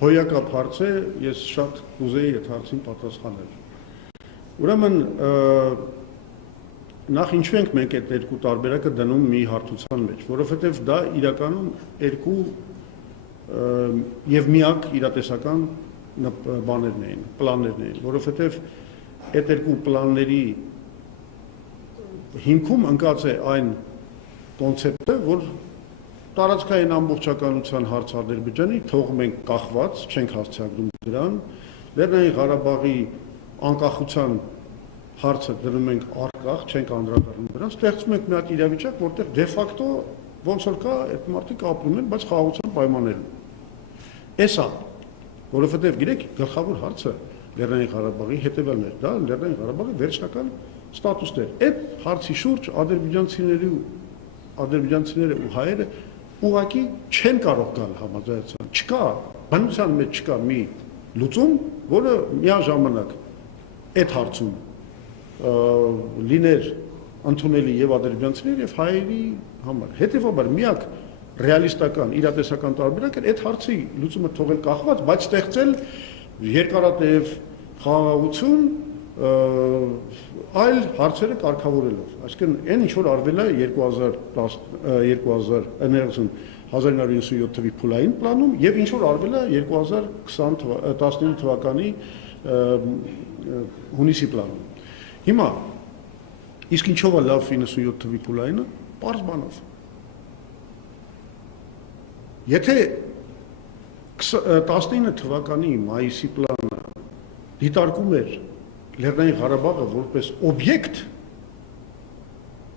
հոյակապ հարց է, ես շատ կուզեի այդ հարցին պատասխանել։ Ուրեմն նախ ինչու ենք մենք այդ երկու տարբերակը դնում մի հարթության մեջ, որովհետև դա իրականում երկու եւ միակ իրատեսական բաներն էին, պլաններն էին, որովհետև այդ երկու պլանների հիմքում ընկած է այն կոնցեպտը, որ տարածքային ամբողջականության հարց Ադրբեջանի թող մենք կախված չենք հասցեագրում դրան, Լեռնային Ղարաբաղի անկախության հարցը դնում ենք առկախ, չենք անդրադառնում դրան, ստեղծում ենք մի հատ իրավիճակ, որտեղ դե ֆակտո ոնց որ կա այդ մարդիկ ապրում են, բայց խաղաղության պայմաններում։ Էսա, որովհետև գիտեք, գլխավոր հարցը Լեռնային Ղարաբաղի հետևյալն էր, դա Լեռնային Ղարաբաղի վերջնական ստատուսն էր։ Այդ հարցի շուրջ ադրբեջանցիները ու հայերը ուղղակի չեն կարող գալ համաձայնության։ Չկա, բնության մեջ չկա մի լուծում, որը միաժամանակ այդ հարցում լիներ ընդունելի եւ ադրբեջանցիների եւ հայերի համար։ Հետեւաբար միակ ռեալիստական, իրատեսական տարբերակը այդ հարցի լուծումը թողել կախված, բայց ստեղծել երկարատև խաղաղություն այլ հարցերը կարգավորելով։ Այսինքն այն ինչ որ արվել է 1997 թվականի փուլային պլանում եւ ինչ որ արվել է 2019 թվականի հունիսի պլանում։ Հիմա իսկ ինչով է լավ 97 թվականի փուլայինը, պարզ բանով։ Եթե 19 թվականի մայիսի պլանը դիտարկում էր Լեռնային Ղարաբաղը որպես օբյեկտ,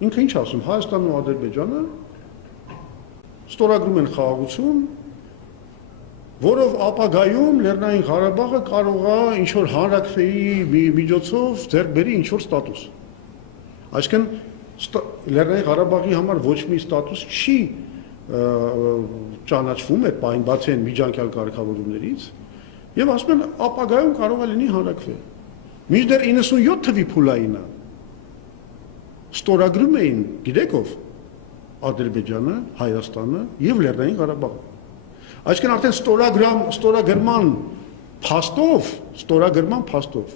ինքը ինչ ասում, Հայաստանն ու Ադրբեջանը ստորագրում են խաղաղություն, որով ապագայում Լեռնային Ղարաբաղը կարող է ինչ-որ հանրաքվեի միջոցով ձեռք բերի ինչ-որ ստատուս։ Այսինքն Լեռնային Ղարաբաղի համար ոչ մի ստատուս չի ճանաչվում այդ պահին բացի այն միջանկյալ կարգավորումներից եւ ասում են ապագայում կարող է լինի հանրաքվե։ Մինչդեռ 97 թվականի փուլայինը ստորագրում էին, գիտեք ով, Ադրբեջանը, Հայաստանը եւ Լեռնային Ղարաբաղը։ Այսինքն արդեն ստորագրման փաստով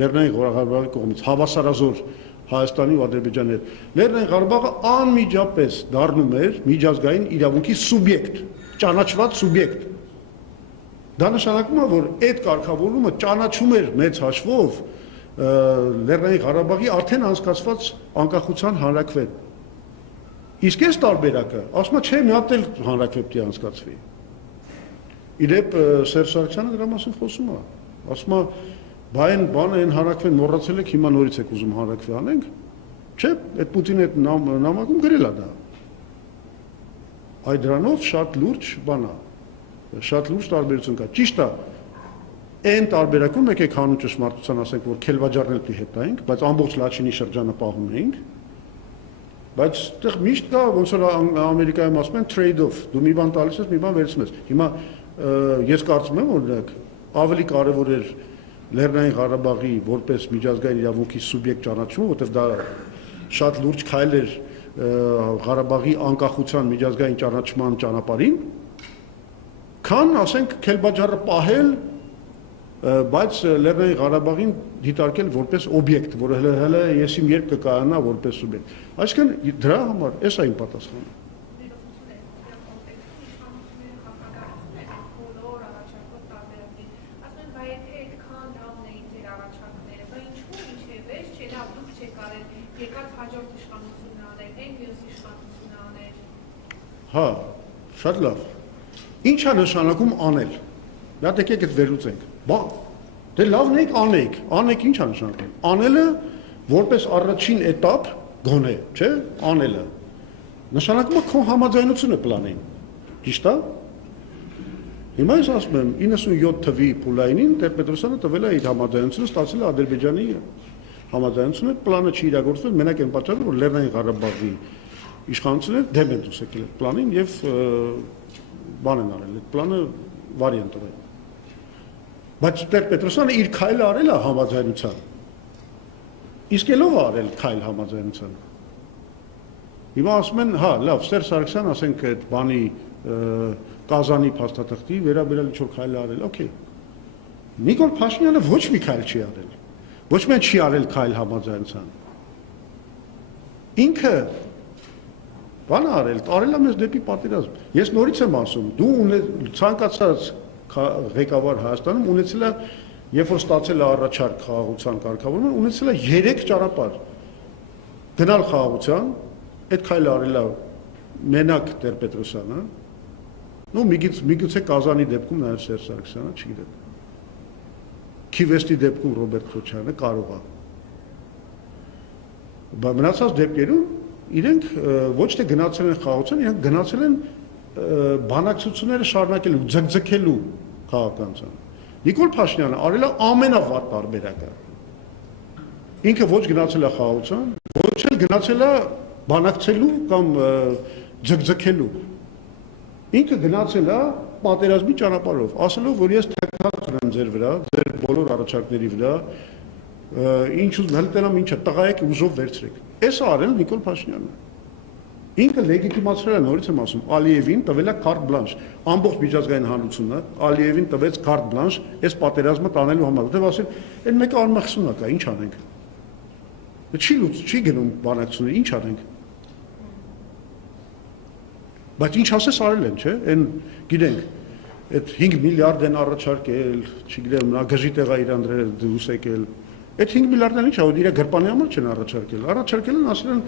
Լեռնային Ղարաբաղի կողմից հավասարազոր Հայաստանի ու Ադրբեջանի հետ Լեռնային Ղարաբաղը անմիջապես դառնում էր միջազգային իրավունքի սուբյեկտ, ճանաչված սուբյեկտ։ Դա նշանակում է, որ այդ կարգավորումը ճանաչում էր մեծ հաշվով Լեռնային Ղարաբաղի արդեն անցկացված անկախության հանրաքվեն։ Իսկ այս տարբերակը, ասում է, չէ, մի հատ էլ հանրաքվե պետք է անցկացվի։ Իդեպ Սերժ Սարգսյանը դրա մասին խոսում է, ասում է, բան այն հանրաքվեն մոռացել եք, հիմա նորից եք ուզում հանրաքվե անենք, չէ, այդ Պուտինի այդ նամակում գրել է դա։ Այդ դրանով շատ լուրջ բան է, շատ լուրջ տարբերություն կա։ Ճիշտ է, այն տարբերակում եկեք հանուն ճշմարտության ասենք, որ Քելվաջարն էլ պիտի հետայինք, բայց ամբողջ Լաչինի շրջանը պահում էինք, բայց այդտեղ միշտ կա, ոնց որ Ամերիկայում ասում են trade-off, դու մի բան տալիս ես, մի բան վերցնում ես։ Հիմա ես կարծում եմ, որ ավելի կարևոր էր Լեռնային Ղարաբաղի որպես միջազգային իրավունքի սուբյեկտ ճանաչումը, որտեղ դա շատ լուրջ քայլ էր Ղարաբաղի անկախության միջազգային ճանաչման ճանապարհին, քան ասենք Քելբաջարը պահել, բայց Լեռնային Ղարաբաղին դիտարկել որպես օբյեկտ, որը հələ եսիմ երբ կկայանա որպես սուբյեկտ։ Այսինքն դրա համար էս է իմ պատասխանը։ Հա, շատ լավ։ Ինչ է նշանակում անել։ Դա եկեք այդ վերլուծենք։ Բա, դե լավն եք անեք, անեք ինչ է նշանակում։ Անելը որպես առաջին էտապ գոնե, չէ՞, անելը։ Նշանակում է քո համաձայնությունը պլանին։ Ճիշտ է։ Հիմա ես ասում եմ 97 թվականի փուլայինին Տեր-Պետրոսյանը տվել է իր համաձայնությունը, ստացել է Ադրբեջանի համաձայնությունը, պլանը չի իրագործվել մենակ այն պատճառով, որ Լեռնային Ղարաբաղի իշխանությունները դեմ են ուսեկել այդ պլանին եւ բան են արել, այդ պլանը վարի են տվել։ Բայց Տեր-Պետրոսյանը իր քայլը արել է համաձայնության։ Իսկ ելով արել քայլ համաձայնության։ Հիմա ասում են, հա, լավ, Սերժ Սարգսյան, ասենք այդ բանի Կազանի փաստաթղթի վերաբերյալ ինչ-որ քայլ արել, օքեյ։ Նիկոլ Փաշինյանը ոչ մի քայլ չի արել։ Ոչ միայն չի արել քայլ համաձայնության։ Ինքը բան արել է մեզ դեպի պատերազմ։ Ես նորից եմ ասում, դու ցանկացած ղեկավար Հայաստանում ունեցել է, երբ որ ստացել է առաջարկ խաղաղության կարգավորման, ունեցել է 3 ճանապարհ։ Գնալ խաղաղության, այդ քայլը արել է մենակ Տեր-Պետրոսյանը, միգուցե Կազանի դեպքում նաև Սերժ Սարգսյանը, չգիտեմ։ Քիվեստի դեպքում Ռոբերտ Քոչարյանը կարող է։ Բայց մնացած դեպքերում իրենք ոչ թե գնացել են խաղաղության, իրենք գնացել են բանակցությունները շարունակելու, ձգձգելու քաղաքականությանը։ Նիկոլ Փաշինյանը արել է ամենավատ տարբերակը։ Ինքը ոչ գնացել է խաղաղության, ոչ էլ գնացել է բանակցելու կամ ձգձգելու։ Ինքը գնացել է պատերազմի ճանապարհով, ասելով, որ ես թեկնած ունեմ ձեր վրա, ձեր բոլոր առաջարկների վրա, ինչ ուզում հենց տենամ ինչը տղայեք ուժով վերցրեք։ Էս արել Նիկոլ Փաշինյանը։ Ինքը լեգիտիմացրել է, նորից եմ ասում, Ալիևին տվել է կարտ բլանշ, ամբողջ միջազգային հանրությունը Ալիևին տվեց կարտ բլանշ, այս պատերազմը տանելու համար, որտեղ ասել, այն մեկը անմախսունակ է, ինչ անենք։ Չի գնում բանակցությունները, ինչ անենք։ Բայց ինչ ասես արել են, չէ՞, այն գիտենք, այդ 5 միլիարդ են առաջարկել, չգիտեմ, նա գժի տեղա իրան դուրս եկել։ Այդ 5 միլիարդն ինչ է, որ իր գրպանի համար չեն առաջարկել։ Առաջարկել են, ասել են,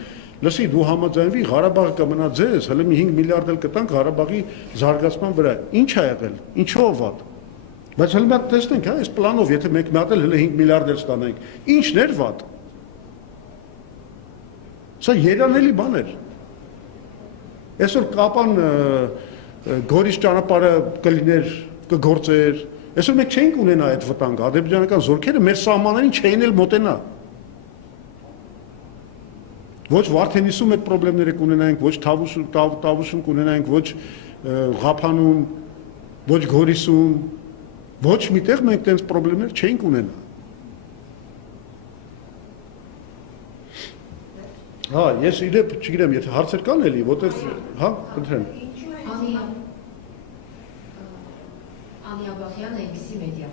լսի, դու համաձայնվի, Ղարաբաղը կմնա ձեզ, հələ մի 5 միլիարդ էլ կտանք Ղարաբաղի զարգացման վրա։ Ինչ է եղել, ինչով վատ։ Բայց հələ մենք տեսնենք, հա, այս պլանով, եթե մենք մի հատ էլ հələ 5 միլիարդ էլ ստանանք, ինչն էր վատ։ Սա երանելի բան էր։ Այսօր կապան Գորիս ճանապարհը կլիներ, կգործեր։ Այսօր մենք չենք ունենա այդ վտանգը, ադրբեջանական զորքերը մեր սահմաններին չէին էլ մոտենա։ Ոչ Վարդենիսում այդ խնդիրները կունենայինք, ոչ Տավուշում կունենայինք, ոչ Ղափանում, ոչ Գորիսում, ոչ միտեղ մենք այդպես խնդիրներ չէինք ունենա։ Հա, ես իրեւ չգիտեմ, եթե հարցեր կան էլի, որտեղ, հա, խնդրեմ։ Անիա Բախյանը, ABC Media։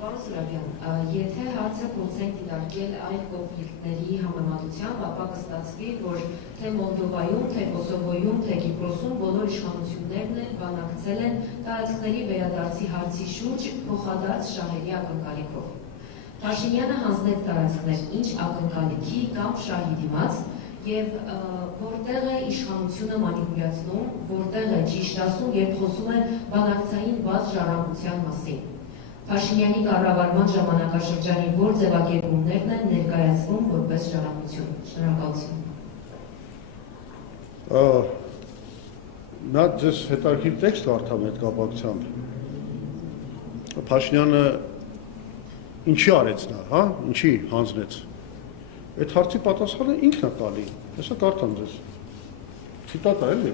Պարոն Սուրաբյան, եթե հարցը կոնցենտ դիտարկել այլ կոնֆլիկտների համեմատությամբ, ապա կստացվի, որ թե Մոլդովայում, թե Կոսովոյում, թե Կիպրոսում բոլոր իշխանություններն են բանակցել են տարածքների վերադարձի հարցի շուրջ փոխադարձ շահերի ակնկալիքով։ Փաշինյանը հանձնեց տարածքներ ինչ ակնկալիքի կամ շահի դիմաց եւ որտեղ է իշխանությունը մանիպուլյացնում, որտեղ է ճիշտ ասում, երբ խոսում է բանակցային բաց ժառանգության մասին։ Փաշինյանի կառավարման ժամանակաշրջանի որ ձևակերպումներն են ներկայացվում որպես ժառանգություն։ Շնորհակալություն։ Նա ձեզ հետաքրքիր տեքստ կարդամ այդ կապակցությամբ։ Փաշինյանը ինչի արեց նա, հա, ինչի հանձնեց։ Այդ հարցի պատասխանը ինքն է տալի։ Հեսա կարդամ ձեզ։ Ցիտատ է, էլի։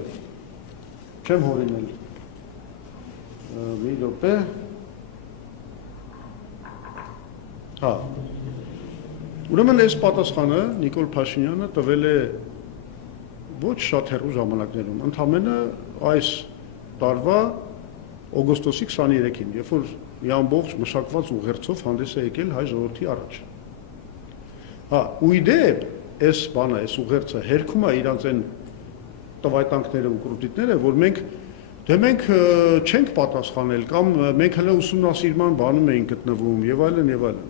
Չեմ հորինել։ Մի րոպե։ Հա։ Ուրեմն այս պատասխանը Նիկոլ Փաշինյանը տվել է ոչ շատ հեռու ժամանակներում, ընդամենը այս տարվա օգոստոսի 23-ին, երբ որ մի ամբողջ մշակված ուղերձով հանդես է եկել հայ ժողովրդի առաջ։ Հա, ու իդեպ այս բանը, այս ուղերձը հերքում է իրանց այն տվայտանքները ու կրուտիտները, որ մենք չենք պատասխանել կամ մենք հələ ուսումնասիրման բանում էինք գտնվում եւ այլն եւ այլն։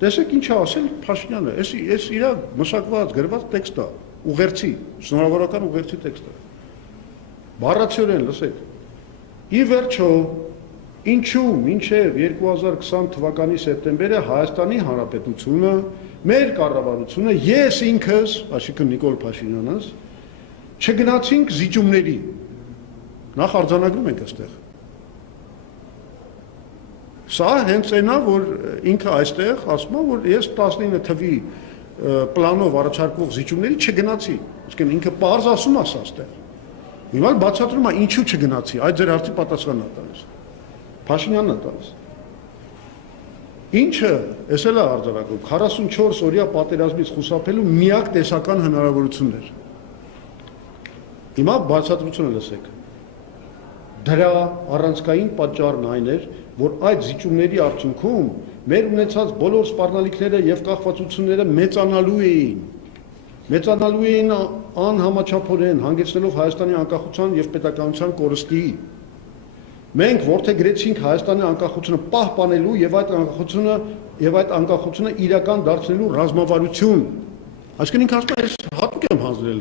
Տեսեք ինչ է ասել Փաշինյանը, այս իր մշակված գրված տեքստը, ուղերձի, շնորհավորական ուղերձի տեքստը։ Բառացիորեն լսեք։ Ի վերջո ինչու մինչև 2020 թվականի սեպտեմբերը Հայաստանի Հանրապետությունը, մեր կառավարությունը, ես ինքս, այսինքն Նիկոլ Փաշինյանս, չգնացինք զիջումների։ Նախ արձանագրում ենք այստեղ։ Սա հենց այնա, որ ինքը այստեղ ասում է, որ ես 19 թվի պլանով առաջարկվող զիջումների չգնացի։ Այսինքն ինքը պարզ ասում է սա այստեղ։ Հիմա բացատրում է ինչու չգնացի, այդ ձեր հարցի պատասխանն է տալիս։ Փաշինյանն է տալիս։ Ինչը, էս էլ է արձանագրում, 44 օրյա պատերազմից խուսափելու միակ տեսական հնարավորությունն էր։ Հիմա բացատրությունը լսեք։ Դրա առանցքային պատճառն այն էր, որ այդ զիջումների արդյունքում մեր ունեցած բոլոր սպառնալիքները եւ կախվածությունները մեծանալու էին անհամաչափորեն, հանգեցնելով Հայաստանի անկախության եւ պետականության կորստի։ Մենք որդեգրեցինք Հայաստանի անկախությունը պահպանելու եւ այդ անկախությունը իրական դարձնելու ռազմավարություն։ Այսինքն ինքը ասում է, ես հատուկ եմ հանձնել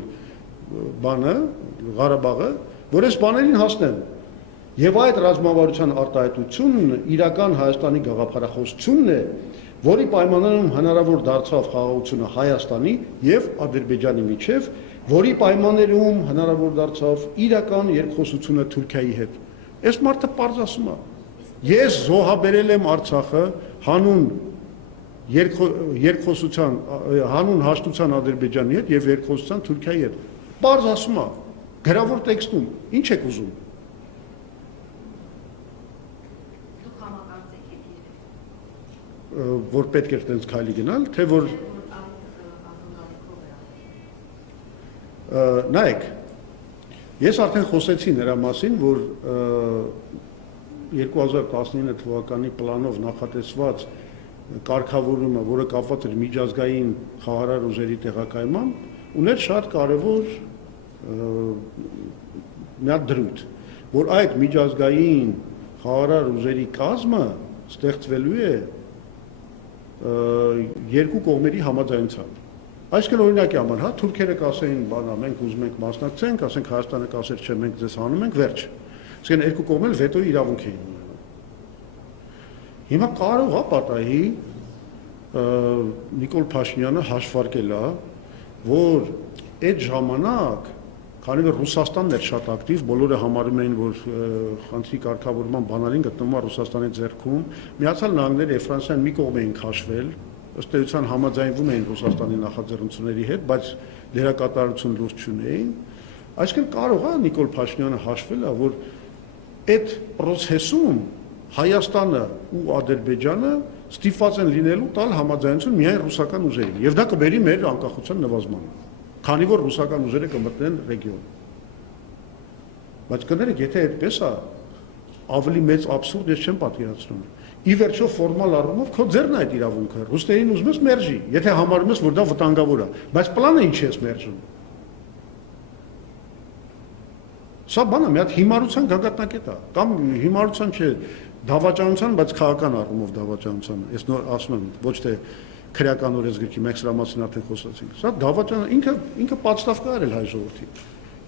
բանը, Ղարաբաղը, որ այս բաներին հասնեմ։ Եվ այդ ռազմավարության արտահայտությունն իրական Հայաստանի գաղափարախոսությունն է, որի պայմաններում հնարավոր դարձավ խաղաղությունը Հայաստանի եւ Ադրբեջանի միջև, որի պայմաններում հնարավոր դարձավ իրական երկխոսությունը Թուրքիայի հետ։ Այս մարդը պարզ ասում է. ես զոհաբերել եմ Արցախը հանուն երկխոսության, հանուն հաշտության Ադրբեջանի հետ եւ երկխոսության Թուրքիայի հետ։ Պարզ ասում է, գրավոր տեքստում, ինչ եք ուզում։ Որ պետք է այդպես քայլի գնալ, թե որ նայեք, ես արդեն խոսեցի նրա մասին, որ 2019 թվականի պլանով նախատեսված կարգավորումը, որը կապված էր միջազգային խաղաղարար ուժերի տեղակայման, ուներ շատ կարևոր մի հատ դրույթ, որ այդ միջազգային խաղաղարար ուժերի կազմը ստեղծվելու է երկու կողմերի համաձայնությամբ։ Այսինքն օրինակի համար, հա, թուրքերը կասեին, բանա, մենք ուզում ենք մասնակցենք, ասենք Հայաստանը կասեր, չէ, մենք ձեզ հանում ենք, վերջ։ Այսինքն երկու կողմերը վետոյի իրավունք էին ունենում։ Հիմա կարող է պատահի Նիկոլ Փաշինյանը հաշվարկել է, որ այդ ժամանակ, քանի որ Ռուսաստանն էր շատ ակտիվ, բոլորը համարում էին, որ խնդրի կարգավորման բանալին գտնվում է Ռուսաստանի ձեռքում, Միացյալ Նահանգները եւ Ֆրանսիան մի կողմ էին քաշվել, ըստ էության համաձայնվում էին Ռուսաստանի նախաձեռնությունների հետ, բայց դերակատարություն լուրջ չունեին։ Այսինքն կարող է Նիկոլ Փաշինյանը հաշվել է, որ այդ process-ում Հայաստանը ու Ադրբեջանը ստիպված են լինելու տալ համաձայնություն միայն ռուսական ուժերին, եւ դա կբերի մեր անկախության նվազմանը, քանի որ ռուսական ուժերը կմտնեն ռեգիոն։ Բայց կներեք, եթե այդպես է, ավելի մեծ աբսուրդ ես չեմ պատկերացնում։ Ի վերջո ֆորմալ առումով քո ձեռն է այդ իրավունքը, ռուսներին ուզում ես մերժի, եթե համարում ես, որ դա վտանգավոր է, բայց պլանը ինչ ես մերժում։ Սա բանը մի հատ հիմարության գագաթնակետ է, կամ հիմարության չէ, դավաճանության, բայց քաղաքական առումով դավաճանության, ես ասում եմ, ոչ թե քրեական օրենսգրքի, մենք սրա մասին արդեն խոսացինք։ Սա դավաճան, ինքը պատստավ կա արել հայ ժողովրդին։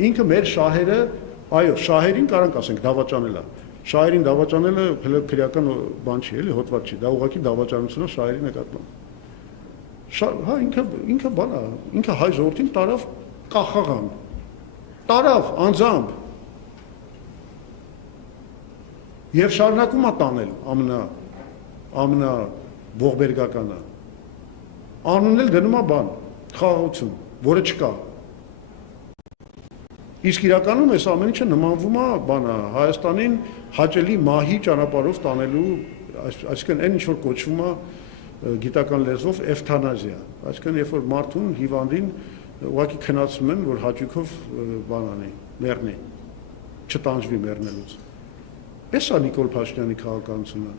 Ինքը մեր շահերը, այո, շահերին կարանք ասենք դավաճանել է։ Շահերին դավաճանելը քրեական բան չի, էլի, հոդված չի, դա ուղղակի դավաճանությունը շահերի նկատմամբ։ Հա, ինքը բան է, ինքը հայ ժողովրդին տարավ կախաղան, տարավ անձամբ եւ շարունակում է տանել ամենա ողբերգականը։ Անունն էլ դնում է բան, խաղաղություն, որը չկա։ Իսկ իրականում այս ամեն ինչը նմանվում է բանա Հայաստանին հաճելի մահի ճանապարհով տանելու, այսինքն այն ինչ որ կոչվում է գիտական լեզվով էվթանազիա, այսինքն երբ որ մարդուն հիվանդին ուղղակի քննացում են, որ հաճույքով բան անի, մեռնի, չտանջվի մեռնելուց։ Էս է Նիկոլ Փաշինյանի քաղաքականությունը։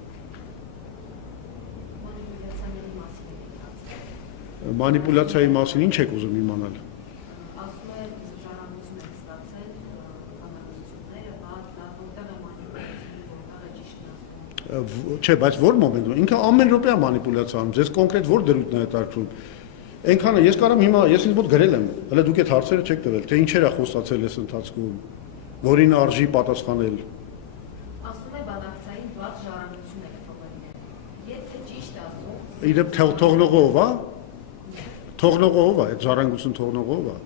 Մանիպուլյացիայի մասին ինչ եք ուզում իմանալ։ Չէ, բայց որ մոմենտում, ինքը ամեն րոպե մանիպուլյացիա անում, ձեզ կոնկրետ որ դրույթն է հետաքրքրում։ Այնքանը ես կարամ հիմա, ես ինձ մոտ գրել եմ, հələ դուք այդ հարցերը չեք տվել, թե ինչեր է խոսացել այս ընթացքում, որին արժի պատասխանել։ Ասում է բանակցային բաց ժառանգություն եք թողնել։ Եթե ճիշտ ասում։ Իդեպ թողնողով է։ Թողնողով է, այդ ժառանգություն թողնողով է։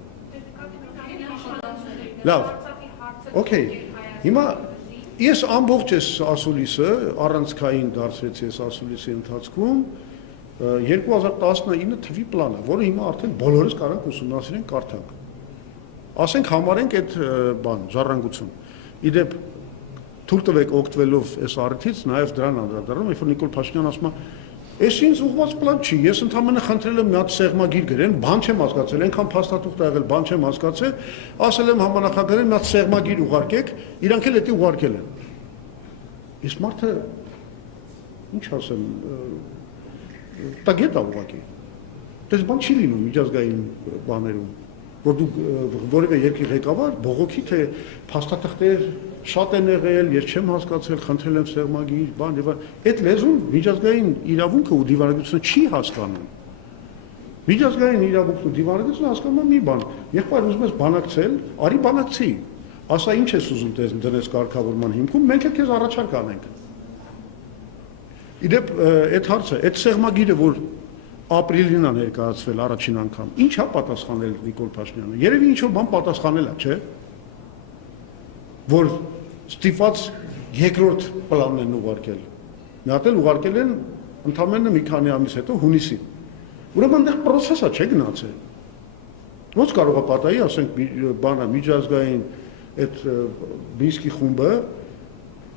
Լավ։ Okay։ Հիմա ես ամբողջ այս ասուլիսը առանցքային դարձրեցի այս ասուլիսի ընթացքում 2019 թվի պլանը, որը հիմա արդեն բոլորս կարանք ուսումնասիրենք, կարդանք։ Ասենք համարենք այդ բան, ժառանգություն։ Իդեպ թույլ տվեք օգտվելով այս առիթից նաև դրան անդրադառնամ, երբ որ Նիկոլ Փաշինյանը ասում է Ես ինձ ուղղված պլան չի, ես ընդհանրապես խնդրել եմ մի հատ սեղմագիր գրեն, բան չեմ հասկացել, այնքան փաստաթուղթ ա եղել, բան չեմ հասկացել, ասել եմ համանախագահին մի հատ սեղմագիր ուղարկեք, իրանք էլ դա ուղարկել են։ Ես մարդը ինչ ասեմ, տագետ ա ուղղակի։ Դες բան չի լինում միջազգային բաներում, որ դու որևէ երկրի ղեկավար բողոքի թե փաստաթղթեր շատ են եղել, ես չեմ հասկացել, խնդրել եմ սեղմագիր, բան եւ այդ լեզուն միջազգային իրավունքը ու դիվանագիտությունը չի հասկանում։ Միջազգային իրավունքն ու դիվանագիտությունը հասկանում է մի բան, եղբայր ուզում ես բանակցել, արի բանակցի, ասա ինչ ես ուզում դնես կարգավորման հիմքում, մենք էլ քեզ առաջարկ անենք։ Իդեպ այդ հարցը, այդ սեղմագիրը, որ ապրիլին է ներկայացվել առաջին անգամ, ինչ է պատասխանել Նիկոլ Փաշինյանը։ Երևի ինչ-որ բան պատասխանել է, չէ՞։ Որ ստիպված երկրորդ պլանն են ուղարկել։ Մի հատ էլ ուղարկել են ընդամենը մի քանի ամիս հետո հունիսին։ Ուրեմն այնտեղ process-ը չէ գնացել։ Ոնց կարող է պատահի, ասենք, բանը միջազգային այդ Մինսկի խումբը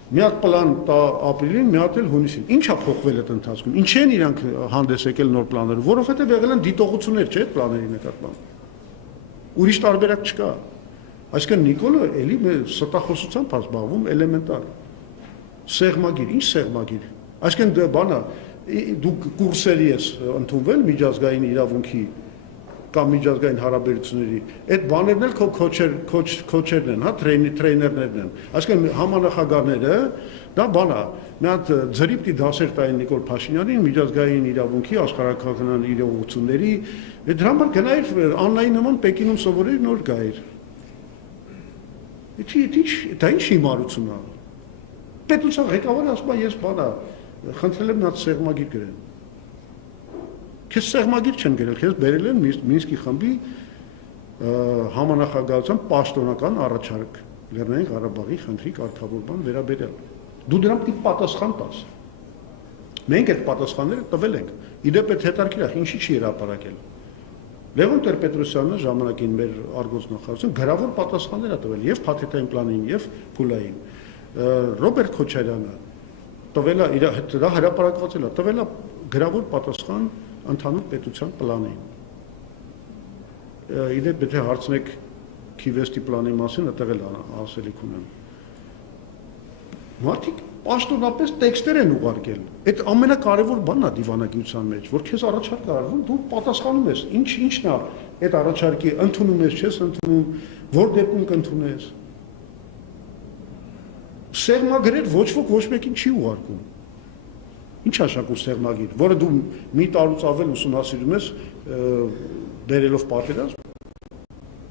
մի հատ պլան տա ապրիլին, մի հատ էլ հունիսին։ Ինչ է փոխվել այդ ընթացքում։ Ինչ են իրանք հանդես եկել նոր պլանները, որովհետև եղել են դիտողություններ, չէ՞, այդ պլաների նկատմամբ։ Ուրիշ տարբերակ չկա։ Այսինքն Նիկոլը էլի ստախոսությամբ է զբաղվում էլեմենտար։ Սեղմագիր, ինչ սեղմագիր։ Այսինքն դա բանա, դու կուրսերի ես ընդունվել միջազգային իրավունքի կամ միջազգային հարաբերությունների, այդ բաներն էլ քո քոչերն են, հա, տրեյներներն են։ Այսինքն համանախագահները դա բան է, մի հատ ձրիպտի դասեր տային Նիկոլ Փաշինյանին միջազգային իրավունքի, աշխարհաքաղաքական իրողությունների, դրա համար գնայր Աննայի նման Պեկինում սովորեր նոր գայր։ Դա ինչ հիմարություն է։ Պետության ղեկավարը ասում է, ես բանա, խնդրել եմ նա սեղմագիր գրեն։ Քեզ սեղմագիր չեն գրել, քեզ բերել են Մինսկի խմբի համանախագահության պաշտոնական առաջարկ Լեռնային Ղարաբաղի խնդրի կարգավորման վերաբերյալ։ Դու դրան պիտի պատասխան տաս։ Մենք այդ պատասխանները տվել ենք։ Իդեպ այդ հետարքիր է, ինչի չի հրապարակել։ Լևոն Տեր-Պետրոսյանը ժամանակին մեր արգոսնախարարություն գրավոր պատասխաններ է տվել եւ փաթեթային պլանին եւ փուլային։ Ռոբերտ Քոչարյանը տվել է դրա հրապարակված է, տվել է գրավոր պատասխան ընդհանուր պետության պլանին։ Իդեպ եթե հարցնեք Քիվեստի պլանի մասին, այդտեղ էլ ասելիք ունեմ։ Մարդիկ պաշտոնապես տեքստեր են ուղարկել։ Այդ ամենակարևոր բանն է դիվանագիտության մեջ, որ քեզ առաջարկ է արվում, դու պատասխանում ես, ինչն է այդ առաջարկի, ընդունում ես, չես ընդունում, որ դեպքում կընդունես։ Սեղմագրեր ոչ ոք ոչ մեկին չի ուղարկում։ Ինչ աշակու սեղմագիր, որը դու մի տարուց ավել ուսումնասիրում ես բերելով պատերազմ,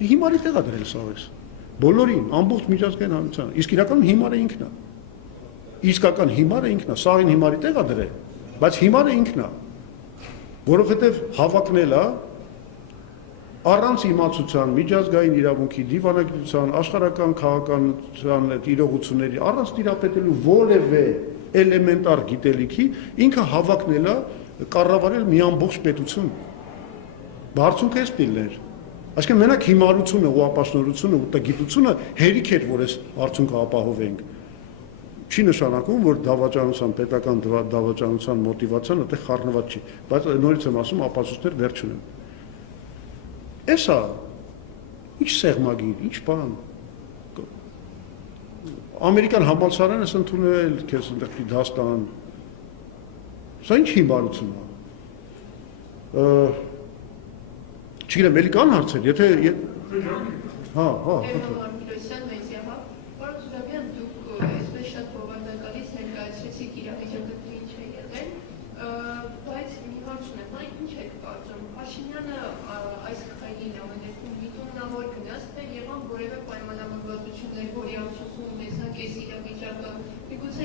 հիմարի տեղ է դրել սաղես, բոլորին, ամբողջ միջազգային հանրությանը, իսկ իրականում հիմարը ինքն է, իսկական հիմարը ինքն է, սաղին հիմարի տեղ է դրել, բայց հիմարը ինքն է, որովհետև հավակնել է առանց իմացության, միջազգային իրավունքի, դիվանագիտության, աշխարհական քաղաքականության իրողությունների, առանց տիրապետելու որևէ էլեմենտար գիտելիքի, ինքը հավակնել է կառավարել մի ամբողջ պետություն։ Բարձունքը էս պիլներ։ Այսինքն մենակ հիմարությունը ու ապաշնորությունը ու տգիտությունը հերիք էր, որ այս արդյունքը ապահովենք։ Չի նշանակում, որ դավաճանության, պետական դավաճանության մոտիվացիան այդտեղ խառնված չի, բայց նորից եմ ասում, ապացույցներ դեռ չունեմ։ Էսա ինչ սեղմագիր, ինչ բան։ Ամերիկան համալսարան ես ընդունել, քեզ այնտեղ դաստան։ Սա ինչ հիմարություն է։ Չգիտեմ, էլի կան հարցեր, եթե հա,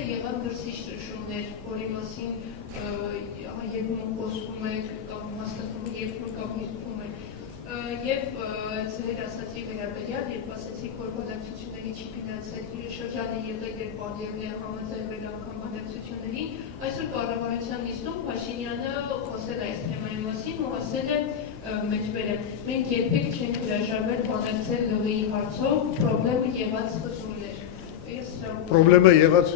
եղան դրսից ճնշումներ, որի մասին երբում խոսվում է կամ հաստատվում երբում կամ հիշվում է եւ ձեր ասացի վերաբերյալ, երբ ասացիք, որ բանակցությունների չի գնացել շրջանը եղել երբ Ալիևն է համաձայնվել անգամ բանակցությունների, այսօր կառավարության նիստում Փաշինյանը խոսել այս թեմայի մասին ու ասել է մեջբերեմ, մենք երբեք չենք հրաժարվել բանակցել ԼՂ-ի հարցով, պրոբլեմը եղած խզումներ։ Պրոբլեմը եղած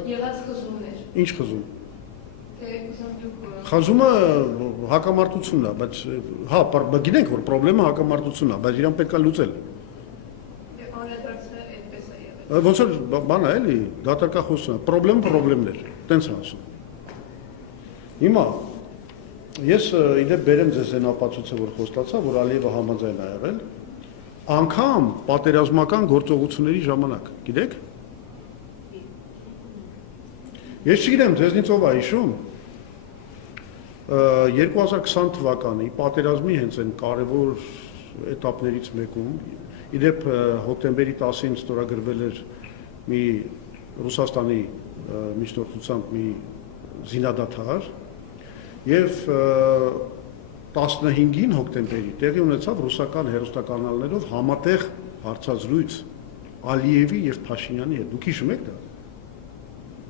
խզումներ։ Ինչ խզում։ խազումը հակամարտությունն է, բայց հա, գիտենք որ խնդրեմը հակամարտությունն է, բայց իրան պետք է լուծել։ Անդրադարձը այդպես է եղել։ Ոնց որ բան է էլի, դատարկախոսն է, խնդիրներ, տենց է ասում։ Հիմա ես իդեպ բերեմ ձեզ այն ապացույցը, որ խոստացա, որ Ալիևը համաձայն է եղել, անգամ պատերազմական գործողությունների ժամանակ, գիտեք։ Ես չգիտեմ, ձեզնից ով է հիշում 2020 թվականի պատերազմի հենց այն կարևոր էտապներից մեկում, իդեպ հոկտեմբերի 10-ին ստորագրվել էր մի Ռուսաստանի միջնորդությամբ մի զինադադար եւ 15-ին հոկտեմբերի տեղի ունեցավ ռուսական հերոստականալներով համատեղ հարցազրույց Ալիևի եւ Փաշինյանի հետ։ Դուք հիշում եք դա։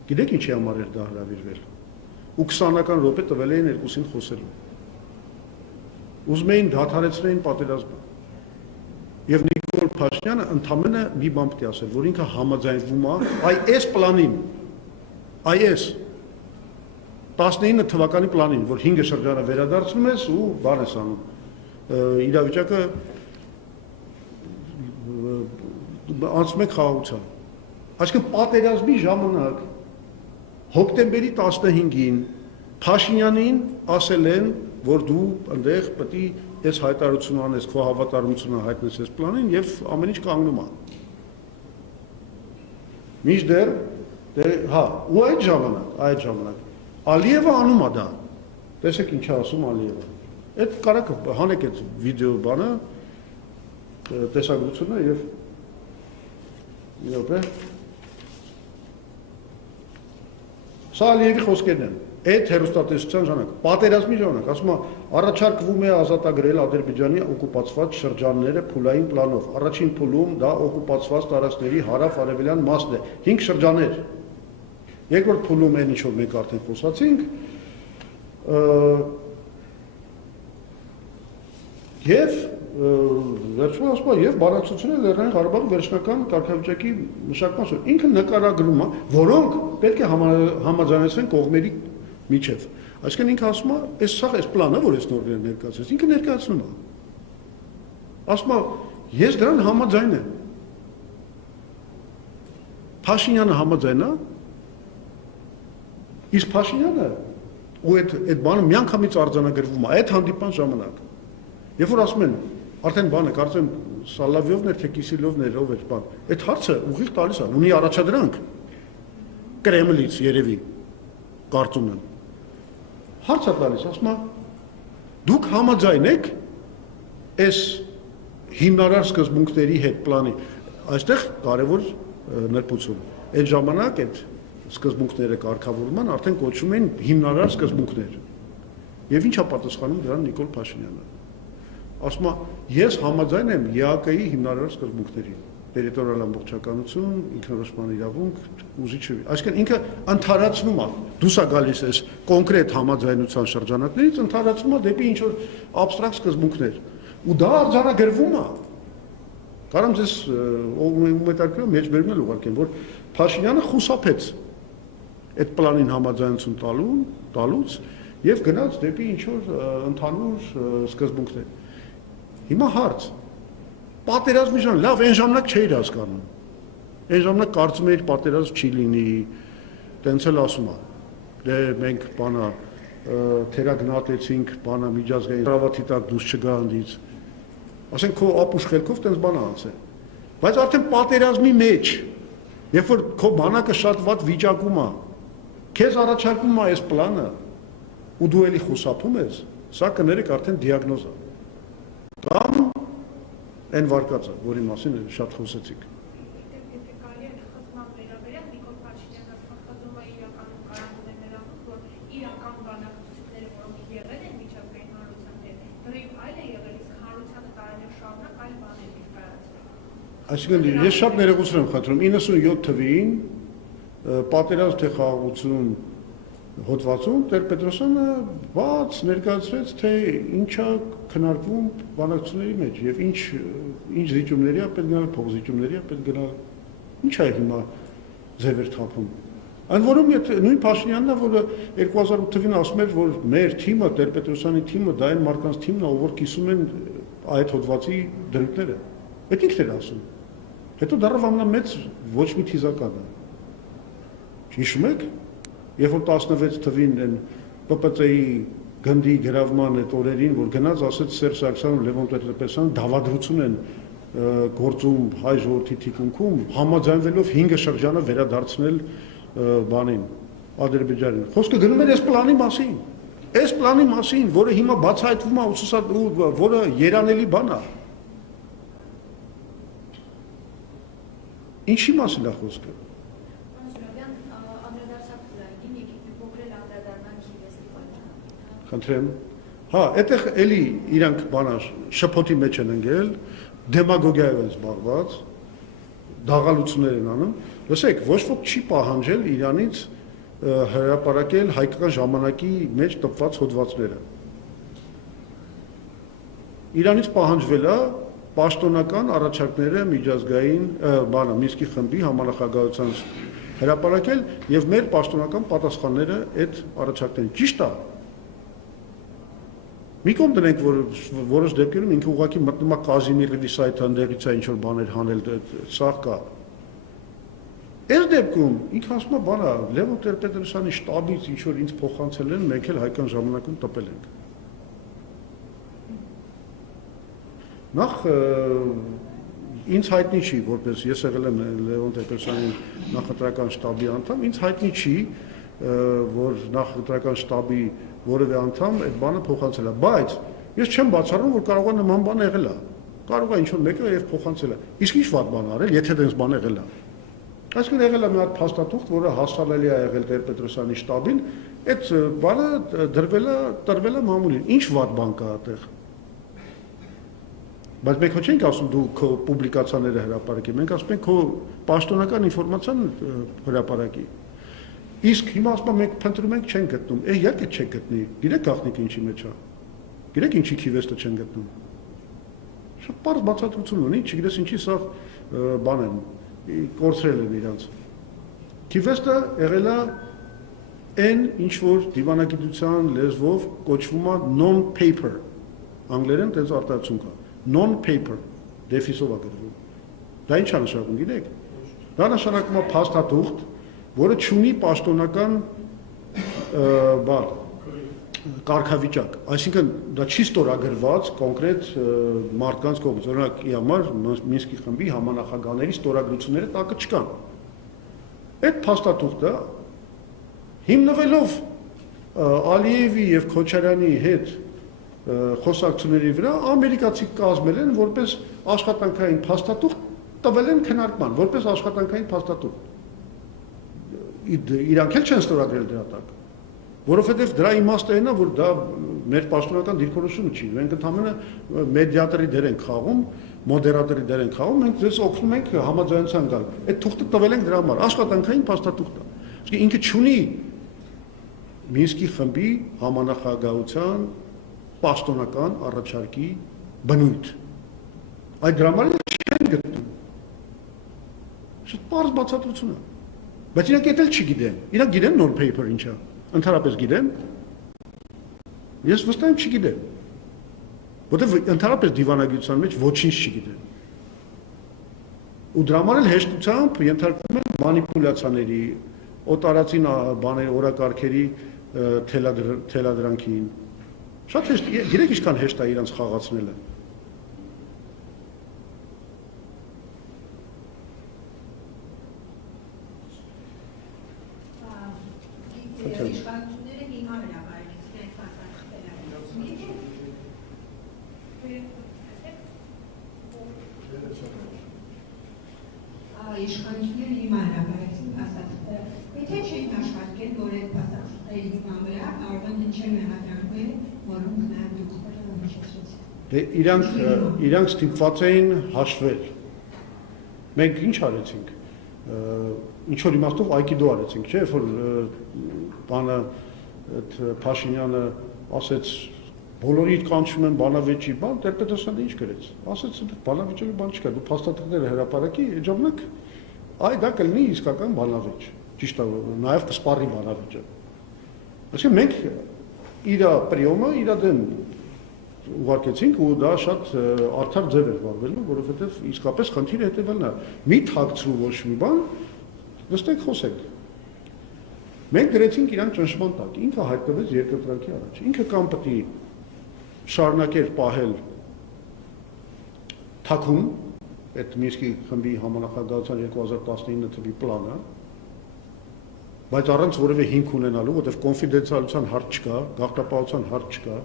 Գիտեք ինչի համար էր դա հրավիրվել։ Ու 20-ական րոպե տվել էին երկուսին խոսելու։ Ուզում էին դադարեցնեին պատերազմը։ Եվ Նիկոլ Փաշինյանը ընդամենը մի բան պետք է ասել, որ ինքը համաձայնվում է այս պլանին, այս 19 թվականի պլանին, որ 5 շրջանը վերադարձնում ես ու բան ես անում։ Իրավիճակը անցնում է խաղաղության։ Այսինքն պատերազմի ժամանակ հոկտեմբերի 15-ին Փաշինյանին ասել են, որ դու այնտեղ պետք է այս հայտարարությունը անես, քո հավատարմությունը հայտնես այս պլանին եւ ամեն ինչ կանգնում է։ Մինչդեռ հա, ու այդ ժամանակ Ալիևը անում է դա։ Տեսեք ինչ է ասում Ալիևը։ Այդ կարակ հանեք այդ վիդեո բանը, տեսագրությունը եւ մի րոպե։ Սա Ալիևի խոսքերն են։ Այդ հերոստատեսության ժամանակ, պատերազմի ժամանակ, ասում է, առաջարկվում է ազատագրել Ադրբեջանի օկուպացված շրջանները փուլային պլանով։ Առաջին փուլում դա օկուպացված տարածքների հարավ-արևելյան մասն է, 5 շրջաններ։ Երկրորդ փուլում այն ինչ որ մենք արդեն խոսացինք, եւ վերջում ասում է եւ բանակցությունները Լեռնային Ղարաբաղի վերջնական կարգավիճակի մշակման ինքը նկարագրում է, որոնք պետք է համաձայնեցվեն կողմերի միջև։ Այսինքն ինքը ասում է, այս պլանը, որ ես նոր ներկայացրեց, ինքը ներկայացնում է։ Ասում է, ես դրան համաձայն եմ։ Փաշինյանը համաձայն է։ Իսկ Փաշինյանը ու այդ բանը միանգամից արձանագրվում է այդ հանդիպման ժամանակ։ Երբ որ ասում են, արդեն բանը, կարծեմ Սալավիովն էր, թե Կիսիլովն էր, ով էր բան։ Այդ հարցը ուղիղ տալիս է, ունի առաջադրանք Կրեմլից երևի կարծում եմ։ Հարց է տալիս, ասում է, դուք համաձայն եք այս հիմնարար սկզբունքների հետ պլանի, այստեղ կարևոր նրբություն։ Այդ ժամանակ այդ սկզբունքները կարգավորում են, արդեն կոչվում են հիմնարար սկզբունքներ։ Եվ ինչ է պատասխանում դրան Նիկոլ Փաշինյանը։ Ասում է, ես համաձայն եմ ԵԱԿ-ի հիմնարար սկզբունքներին, տերիտորիալ ամբողջականություն, ինքնորոշման իրավունք, ուզիչ։ Այսինքն ինքը ընդհանրացնում է, դուրս է գալիս այս կոնկրետ համաձայնության շրջանակներից, ընդհանրացնում է դեպի ինչ որ աբստրակտ սկզբունքներ։ Ու դա արձանագրվում է։ Կարամ ձեզ ումետարկրում մեջբերումն էլ ուղարկեմ, որ Փաշինյանը խուսափեց այդ պլանին համաձայնություն տալուց եւ գնաց դեպի ինչ որ ընդհանուր սկզբունքներ։ Հիմա հարց պատերազմի ժամանակ լավ այն ժամանակ չէիր հասկանում։ Այն ժամանակ կարծում էիր պատերազմ չի լինի, տենց էլ ասում է։ Դե մենք բանա թերագնահատեցինք, բանա միջազգային ռավաթի տակ դուրս չգա անդից։ Ասենք քո ապուշ խելքով տենց բան անցել։ Բայց արդեն պատերազմի մեջ, երբ որ քո բանակը շատ վատ վիճակում է, քեզ առաջարկում է այս պլանը ու դու էլի խուսափում ես, սա կներեք արդեն դիագնոզ է։ Կամ այն վարկածը, որի մասին շատ խոսեցիք։ Եթե կարելի է խզման վերաբերյալ Նիկոլ Փաշինյանը խզում է իրականում կարողանում է նրանց, որ իրական բանակցությունները, որոնք եղել են միջազգային հանրության հետ, դրանք այլ է եղել, իսկ հանրությանը տարիներ շարունակ այլ բաներ ներկայացրել։ Այսինքն ես շատ ներողություն եմ խնդրում 97 թվին պատերազմ թե խաղաղություն հոդվածում Տեր-Պետրոսյանը բաց ներկայացրեց, թե ինչա քննարկվում բանակցությունների մեջ եւ ինչ զիջումների է պետք գնալ, փոխզիջումների է պետք գնալ։ Ինչ է հիմա ձևեր թափում։ Այն որում նույն Փաշինյանն է, որը 2008 թվականին ասում էր, որ մեր թիմը, Տեր-Պետրոսյանի թիմը, դա այն մարդկանց թիմն է, ով կիսում են այդ հոդվածի դրույթները։ Այդ ինքն էր ասում։ Հետո դառավ ամենամեծ ոչ մի թիզականը։ Հիշում եք, երբ որ 16 թվականին են ՊՊԾ-ի գնդի գրավման այդ օրերին, որ գնաց ասեց Սերժ Սարգսյանն ու Լևոն Տեր-Պետրոսյանը դավադրություն են գործում հայ ժողովրդի թիկունքում, համաձայնվելով 5 շրջանը վերադարձնել բանին, Ադրբեջանին։ Խոսքը գնում էր այս պլանի մասին, որը հիմա բացահայտվում է, որը երանելի բան է։ Ինչի մասին է խոսքը։ Խնդրեմ։ Հա, այդտեղ էլի իրանք բանա շփոթի մեջ են ընկել, դեմագոգիայով են զբաղված, դաղալություններ են անում։ Լսեք, ոչ ոք չի պահանջել Իրանից հրապարակել հայկական ժամանակի մեջ տպված հոդվածները։ Իրանից պահանջվել է պաշտոնական առաջարկները միջազգային Մինսկի խմբի համանախագահության հրապարակել եւ մեր պաշտոնական պատասխանները այդ առաջարկներին։ Ճիշտ է։ Մի կողմ դնենք, որ որոշ դեպքերում ինքը ուղղակի մտնում է Կազիմիրովի սայթը, ընդեղից է ինչ-որ բաներ հանել, սա կա։ Այս դեպքում ինքը ասում է, բանա, Լևոն Տեր-Պետրոսյանի շտաբից ինչ-որ ինձ փոխանցել են, մենք էլ հայկական ժամանակում տպել ենք։ Նախ ինձ հայտնի չի, որպես ես եղել եմ Լևոն Տեր-Պետրոսյանի նախընտրական շտաբի անդամ, ինձ հայտնի չի, որ նախընտրական շտաբի որևէ անդամ այդ բանը փոխանցել է, բայց ես չեմ բացառում, որ կարող է նման բան եղել է։ Կարող է ինչ-որ մեկը եւ փոխանցել է։ Իսկ ինչ վատ բան արել, եթե դες բան եղել է։ Այսինքն եղել է մի հատ փաստաթուղթ, որը հասանելի է եղել Տեր-Պետրոսյանի շտաբին, այդ բանը տրվել է մամուլին։ Ինչ վատ բան կա այդտեղ։ Բայց մենք չենք ասում դու քո պուբլիկացիաները հրապարակի, մենք ասում ենք քո պաշտոնական ինֆորմացիան հրապարակի։ Իսկ հիմա ասում մենք փնտրում ենք չեն գտնում։ Իհարկե չեք գտնի։ Գիտեք գաղտնիքը ինչի մեջ է։ Գիտեք ինչի քիվեստը չեն գտնում։ Շատ բարձ բացատրություն ունի, չգիտես ինչի սա բան են կորցրել են իրանց։ Քիվեստը եղել է այն ինչ որ դիվանագիտության լեզվով կոչվում է non-paper։ Անգլերեն տենց արտահայտություն կա։ Non-paper դեֆիսով է գրվում։ Դա ինչ է նշանակում, գիտեք։ Դա նշանակում է փաստաթուղթ, որը չունի պաշտոնական կարգավիճակ, այսինքն դա չի ստորագրված կոնկրետ մարդկանց կողմից, օրինակի համար Մինսկի խմբի համանախագահների ստորագրությունները տակը չկան։ Այդ փաստաթուղթը հիմնվելով Ալիևի եւ Քոչարյանի հետ խոսակցությունների վրա ամերիկացի կազմել են որպես աշխատանքային փաստաթուղթ տվել են քննարկման, որպես աշխատանքային փաստաթուղթ։ Իրանք էլ չեն ստորագրել դրա տակ, որովհետև դրա իմաստը այն է, որ դա մեր պաշտոնական դիրքորոշումը չի, մենք ընդհանրապես մեդիատորի դեր ենք խաղում, մոդերատորի դեր ենք խաղում, մենք ձեզ օգնում ենք համաձայնության գալ։ Այդ թուղթը տվել ենք դրա համար, աշխատանքային փաստաթուղթ է։ Իսկ ինքը չունի Մինսկի խմբի համանախագահության պաշտոնական առաջարկի բնույթ։ Այդ դրա համար չեն գտնում։ Շատ բարձր բացատրություն է։ Բայց իրանք էլ չգիտեն։ Իրանք գիտեն non-paper ինչա։ Ընդհանրապես գիտեն։ Ես վստահ եմ չգիտեն։ Որտեվ ընդհանրապես դիվանագիտության մեջ ոչինչ չգիտեն։ Ու դրա համար էլ հեշտությամբ ենթարկվում են մանիպուլյացիաների, օտարածին բաների, օրակարգերի թելադրանքին։ Շատ հեշտ, գիտեք ինչքան հեշտ է իրանց խաղացնելը։ Իշխանությունները հիմա հրապարակեցին փաստաթղթը, եթե չեն աշխատել, որ այդ փաստաթղթերի հիման վրա կարող են հնչել մեղադրանքներ, որոնք նաև դուք հնչեցիք։ Իրանք ստիպված էին հաշվել։ Մենք ինչ արեցինք։ Ինչ որ իմաստով այկիդո արեցինք, չէ՞, որ բանը այդ Փաշինյանը ասեց բոլորի կանչում են բանավեճի, բան Տեր-Պետրոսյանը ինչ գրեց։ Ասեց բանավեճի բան չկա, դու փաստաթղթերը հրապարակի, այդ ժամանակ այ դա կլինի իսկական բանավեճ։ ճիշտ է, նաև կսպառի բանավեճը։ Այսինքն մենք իր պրիոմը իր դեմ ուղարկեցինք ու դա շատ արդար ձև էր վարվելու, որովհետև իսկապես խնդիրը հետևելն է։ Մի թաքցրու ոչ մի բան, նստեք խոսեք։ Մենք գրեցինք իրան ճնշման տակ, ինքը հայտնվեց երկրտրանքի առաջ։ Ինքը կամ պետք է շարունակեր պահել թաքուն այդ Մինսկի խմբի համանախագահության 2019 թվականի պլանը, բայց առանց որևէ հիմք ունենալու, որովհետև կոնֆիդենցիալության հարց չկա, գաղտնապահության հարց չկա,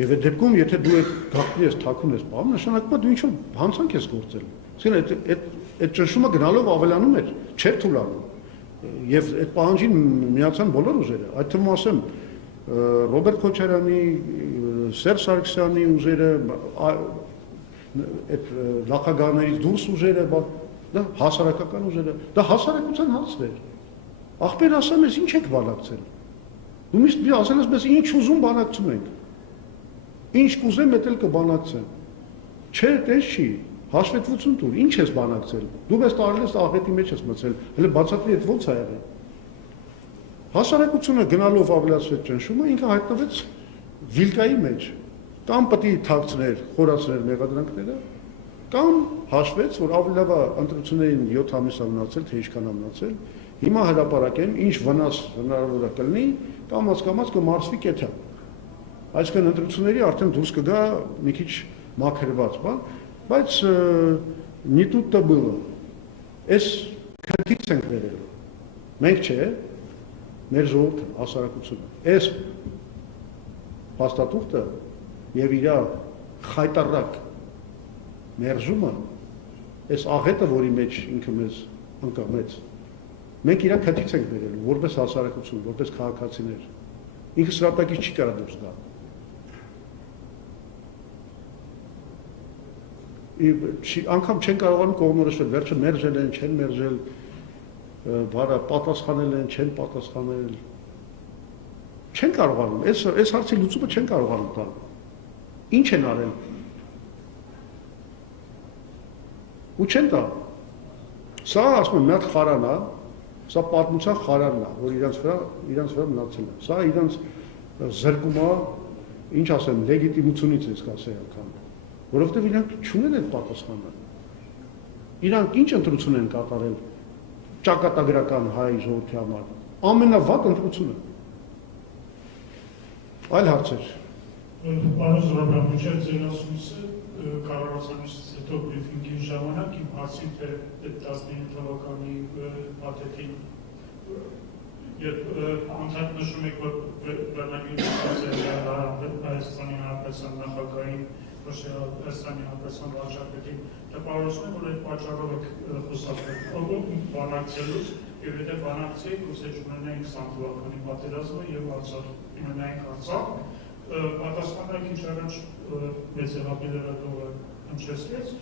եւ այդ դեպքում, եթե դու այդ գաղտնի ես թաքուն ես պահում, նշանակում է դու ինչ-որ հանցանք ես գործել։ Այսինքն այդ ճնշումը գնալով ավելանում էր, չէր թուլանում։ Եվ այդ պահանջին միացան բոլոր ուժերը, այդ թվում ասեմ Ռոբերտ Քոչարյանի, Սերժ Սարգսյանի ուժերը, այդ նախագահներից դուրս ուժերը, դա հասարակական ուժերը, դա հասարակության հարցն էր։ Ախպեր ասեմ ես ինչ եք բանակցել։ Դու միշտ ասել ես մեզ ինչ ուզում բանակցում ենք։ Ինչ կուզեմ էդ էլ կբանակցեմ։ Չէ, տես չի, հաշվետվություն տուր, ինչ ես բանակցել։ Դու մեզ տարել ես աղետի մեջ ես մցել, հələ բացատրի այդ ո՞նց է եղել։ Հասարակությունը գնալով ավելացրեց ճնշումը, ինքը հայտնվեց վիլկայի մեջ։ Կամ պետք է թաքցներ, խորացներ մեղադրանքները, կամ հաշվեց, որ ավելի լավ է ընտրություններին 7 ամիս մնացել, թե ինչքան է մնացել, հիմա հրապարակեմ, ինչ վնաս հնարավոր է կլինի, կամաց կմարսվի կեթա։ Այսինքն ընտրությունների արդեն դուրս կգա մի քիչ մաքրված բան, բայց не тут-то было։ Այս քրտից ենք վերել։ Մենք չէ, մեր ժողովուրդը, հասարակությունը։ Այս փաստաթուղթը եւ իր խայտարակ մերժումը, այս աղետը, որի մեջ ինքը մեզ ընկամեց, մենք իր քրտից ենք վերել, որպես հասարակություն, որպես քաղաքացիներ։ Ինքը սրատակից չի կարող դուրս գալ։ Անգամ չեն կարողանում կողմնորոշվել, վերջը մերժել են, չեն մերժել, բարը պատասխանել են, չեն պատասխանել։ Չեն կարողանում, այս հարցի լուծումը չեն կարողանում տալ։ Ինչ են արել։ Ու չեն տա։ Սա ասում եմ մի հատ խարան է, սա պատմության խարանն է, որ իրանց վրա մնացել է։ Սա իրանց զրկում է, ինչ ասեմ, լեգիտիմությունից ես կասեի անգամ։ Որովհետև իրանք չունեն այդ պատասխանը։ Իրանք ինչ ընտրություն են կատարել ճակատագրական հայ ժողովրդի համար։ Ամենավատ ընտրությունը։ Այլ հարցեր։ Պարոն Զորաբյան, միջև ձեր ասումսը կառավարությունից հետո բրիֆինգի ժամանակ իմ հարցին թե 19 թվականի փաթեթին երբ անդադար նշում եք, որ բեռնագիր Հայաստանի Հանրապետության նախագահին Հայաստանի Հանրապետության վարչապետին տպավորեցնում եմ, որ այդ պատճառով եք խոսափել բանակցելուց եւ եթե բանակցեիք, ուսե չունենայինք 20 թվականի պատերազմը եւ Արցախ ունենայինք Արցախ, պատասխանակ ինչ առաջ մեծ հեղափոխը հնչեցրեց,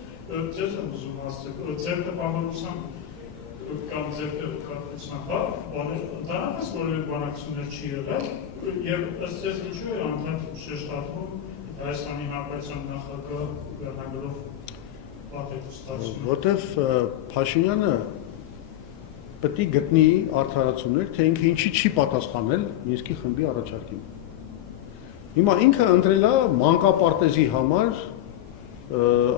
ձեզ եմ ուզում ասել, ձեր տպավորությամբ կամ ձեր տեղեկատվությամբ, դրանից որևէ բանակցություններ չի եղել եւ ըստ ձեզ ինչու է անդադար շեշտադրում Հայաստանի Հանրապետության նախագահ վերնագրով պատետ ստացում։ Որտեվ Փաշինյանը պետք է գտնի արդարացումներ, թե ինքը ինչի չի պատասխանել Մինսկի խմբի առաջարկին։ Հիմա ինքը ընտրել է մանկապարտեզի համար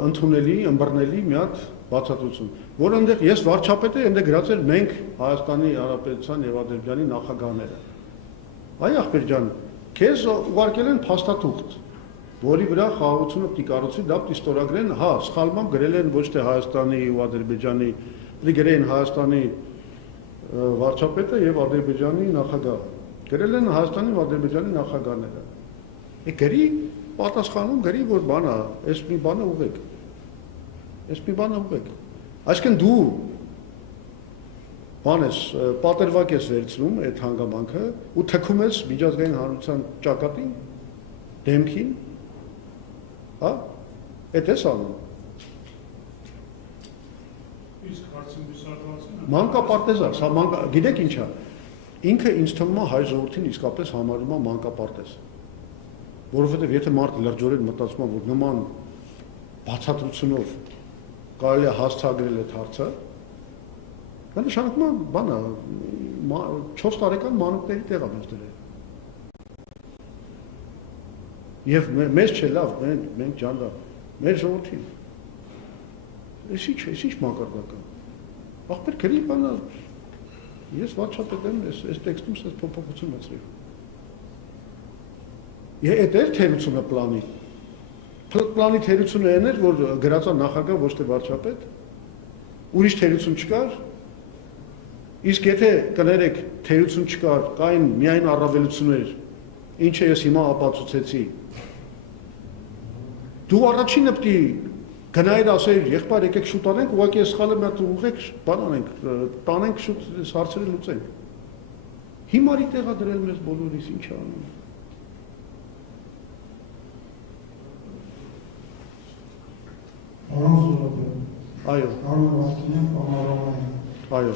ընդունելի, ըմբռնելի մի հատ բացատրություն, որ այնտեղ ես վարչապետ եմ, այնտեղ գրած էր մենք Հայաստանի Հանրապետության եւ Ադրբեջանի նախագահները։ Այ ախպեր ջան, քեզ ուղարկել են փաստաթուղթ, որի վրա խաղաղությունը պիտի կառուցվի, դա պիտի ստորագրեն, հա, սխալմամբ գրել են ոչ թե Հայաստանի ու Ադրբեջանի, պիտի գրեն Հայաստանի վարչապետը եւ Ադրբեջանի նախագահը։ Գրել են Հայաստանի ու Ադրբեջանի նախագահները։ Գրի պատասխանում գրի, որ բանա, այս մի բանը ուղեք։ Այս մի բանը ուղեք։ Այսինքն դու բան ես, պատերվակ ես վերցնում այդ հանգամանքը ու թքում ես միջազգային հանրության ճակատին, դեմքին, հա, այդ ես անում։ Իսկ հարցին բուսարվածին Մանկապարտեզ է, սա գիտեք ինչ է, ինքը ինձ թվում է հայ ժողովրդին իսկապես համարում է մանկապարտեզ, որովհետև եթե մարդը լրջորեն մտածում է, որ նման բացատրությունով կարելի է հասցեագրել այդ հարցը, Դա նշանակում է բանը 4 տարեկան մանուկների տեղ է մեզ դրել։ Եվ մեզ չէ լավ, մենք ջանդա, մեր ժողովրդին։ Այս ինչ մակարդակը։ Ախպեր գրի բանը, ես վարչապետ եմ, այս տեքստում ես փոփոխություն մտցրել։ Եվ այդ էր թերությունը պլանի։ Պլանի թերությունը այն էր, որ գրած է նախագահ ոչ թե վարչապետ, ուրիշ թերություն չկար, իսկ եթե կներեք թերություն չկար, կային միայն առավելություններ, ինչը ես հիմա ապացուցեցի։ Դու առաջինը պիտի գնայր ասել, եղբայր եկեք շուտ անենք, ուղղակի ես սխալը մի հատ ուղղեք, բան անենք, տանենք շուտ հարցերը լուծենք։ Հիմարի տեղա դրել մեզ բոլորիս ինչ անում։ Պարոն Զուրաբյան։ Այո։ Պարոն Վարդանյան, պարոն Այո։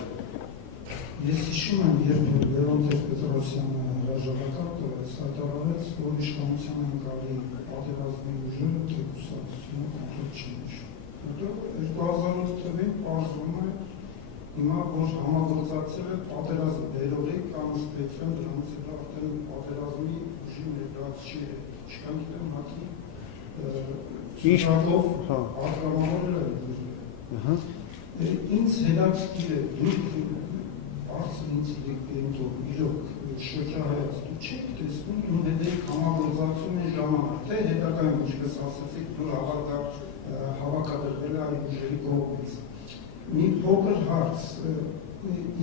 Ես հիշում եմ, երբ Լևոն Տեր-Պետրոսյանը հրաժարակապ հայտարարեց, որ իշխանության են գալի պատերազմի ուժերը, թե կուսակցությունը կոնկրետ չի նշում։ Հետո 2008 թվականին պարզվում է հիմա, որ համագործակցել է պատերազմ բերողի կամ սպեցիալ դրանից հետո արդեն պատերազմի ուժի ներկայացուցիչ է։ Չկան գիտեմ հակի Շիրակով արտգամավորել է։ Ինձ հետաքրքիր է, դուք բարձր ինձ իրոք շրջահայաց, դու չեք տեսնում, դու հետեք համագործակցության ժամանակ, թե հետագայում ինչպես ասացիք, դու հավաքադրվել է այդ ուժերի կողմից։ Մի փոքր հարց,